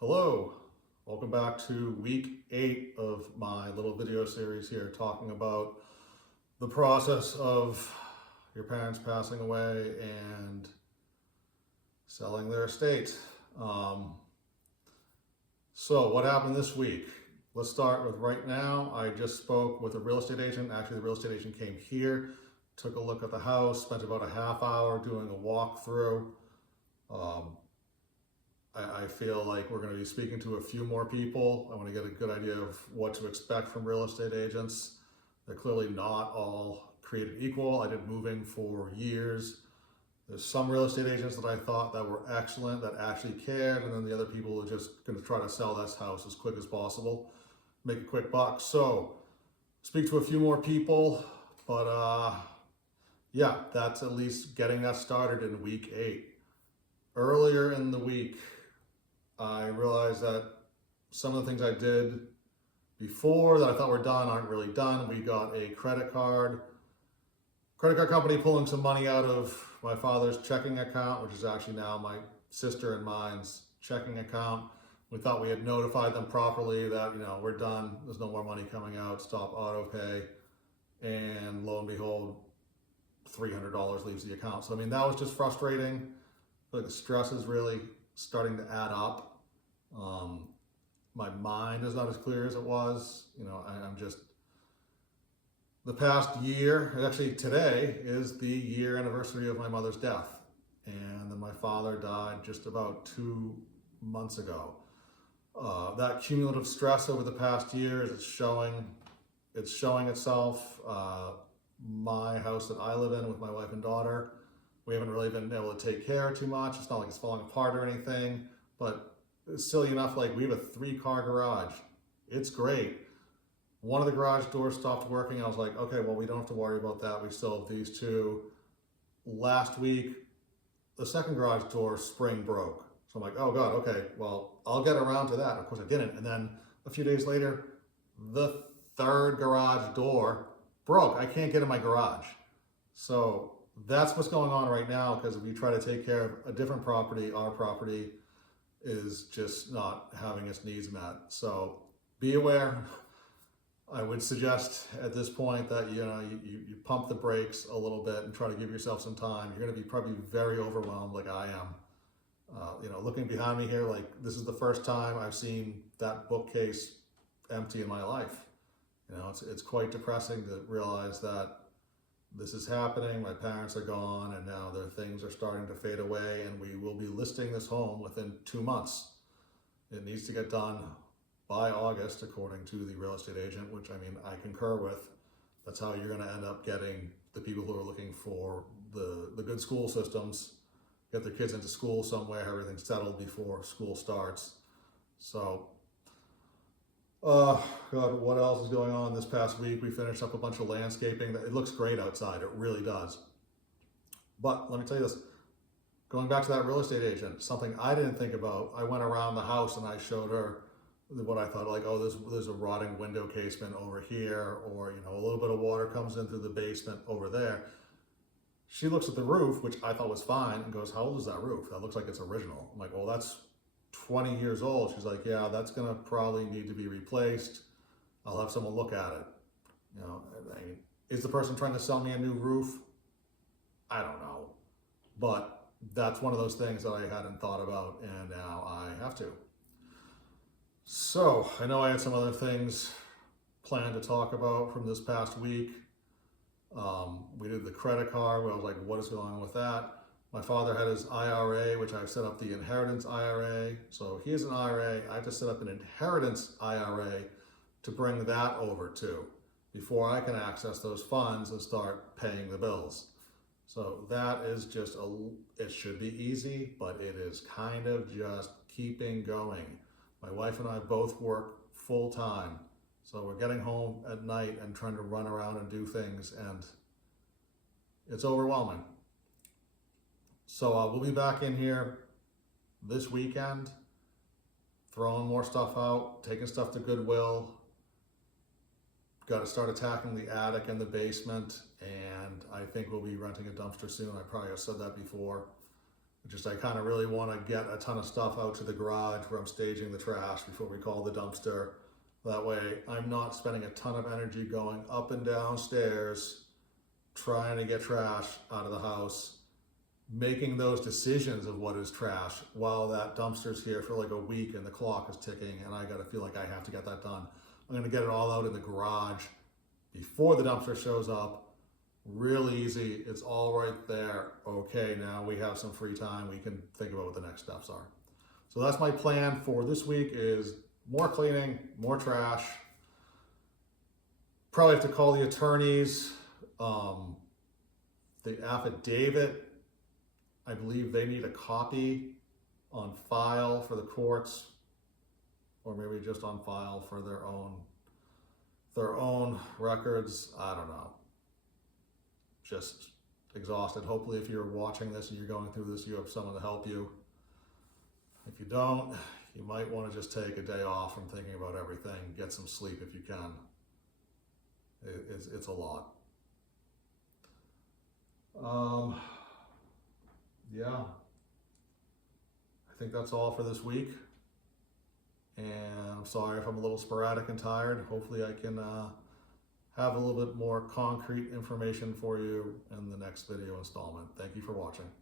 Hello, welcome back to week 8 of my little video series here talking about the process of your parents passing away and selling their estate. So what happened this week? Let's start with right now. I just spoke with a real estate agent. Actually, the real estate agent came here, took a look at the house, spent about a half hour doing a walkthrough. I feel like we're going to be speaking to a few more people. I want to get a good idea of what to expect from real estate agents. They're clearly not all created equal. I did moving for years. There's some real estate agents that I thought that were excellent, that actually cared, and then the other people are just going to try to sell this house as quick as possible, make a quick buck. So speak to a few more people, but yeah, that's at least getting that started in week 8. Earlier in the week, I realized that some of the things I did before that I thought were done aren't really done. We got a credit card company pulling some money out of my father's checking account, which is actually now my sister and mine's checking account. We thought we had notified them properly that, we're done. There's no more money coming out. Stop auto pay. And lo and behold, $300 leaves the account. So, that was just frustrating. But the stress is really starting to add up. My mind is not as clear as it was. I'm just, the past year, actually today is the year anniversary of my mother's death. And then my father died just about 2 months ago. That cumulative stress over the past year is showing itself. My house that I live in with my wife and daughter, we haven't really been able to take care of too much. It's not like it's falling apart or anything, but it's silly enough, like we have a 3-car garage. It's great. One of the garage doors stopped working. I was like, okay, well, we don't have to worry about that. We still have these 2. Last week, the second garage door spring broke. So I'm like, oh God, okay, well, I'll get around to that. Of course I didn't. And then a few days later, the 3rd garage door broke. I can't get in my garage. So that's what's going on right now, because if you try to take care of a different property, our property is just not having its needs met. So be aware. I would suggest at this point that you pump the brakes a little bit and try to give yourself some time. You're going to be probably very overwhelmed like I am. Looking behind me here, like this is the first time I've seen that bookcase empty in my life. It's quite depressing to realize that this is happening. My parents are gone, and now their things are starting to fade away, and we will be listing this home within 2 months. It needs to get done by August, according to the real estate agent, which I concur with. That's how you're going to end up getting the people who are looking for the good school systems, get their kids into school somewhere, everything's settled before school starts. So, God, what else is going on this past week? We finished up a bunch of landscaping. It looks great outside. It really does. But let me tell you this, going back to that real estate agent, something I didn't think about. I went around the house and I showed her what I thought, like, oh, there's a rotting window casement over here, or, a little bit of water comes in through the basement over there. She looks at the roof, which I thought was fine, and goes, how old is that roof? That looks like it's original. I'm like, well, that's 20 years old. She's like, yeah, that's gonna probably need to be replaced. I'll have someone look at it. Is the person trying to sell me a new roof? I don't know. But that's one of those things that I hadn't thought about, and now I have to. So I know I had some other things planned to talk about from this past week. We did the credit card where I was like, what is going on with that? My father had his IRA, which I've set up the inheritance IRA. So he has an IRA. I have to set up an inheritance IRA to bring that over to before I can access those funds and start paying the bills. So that is just it should be easy, but it is kind of just keeping going. My wife and I both work full time. So we're getting home at night and trying to run around and do things, and it's overwhelming. So we'll be back in here this weekend, throwing more stuff out, taking stuff to Goodwill. Got to start attacking the attic and the basement, and I think we'll be renting a dumpster soon. I probably have said that before. I kind of really want to get a ton of stuff out to the garage where I'm staging the trash before we call the dumpster. That way I'm not spending a ton of energy going up and down stairs trying to get trash out of the house, making those decisions of what is trash while that dumpster's here for like a week and the clock is ticking and I gotta feel like I have to get that done. I'm gonna get it all out in the garage before the dumpster shows up. Really easy, it's all right there. Okay, now we have some free time, we can think about what the next steps are. So that's my plan for this week, is more cleaning, more trash. Probably have to call the attorneys. The affidavit, I believe they need a copy on file for the courts, or maybe just on file for their own records. I don't know. Just exhausted. Hopefully if you're watching this and you're going through this, you have someone to help you. If you don't, you might want to just take a day off from thinking about everything. Get some sleep if you can. It's a lot. Yeah, I think that's all for this week. And I'm sorry if I'm a little sporadic and tired. Hopefully I can have a little bit more concrete information for you in the next video installment. Thank you for watching.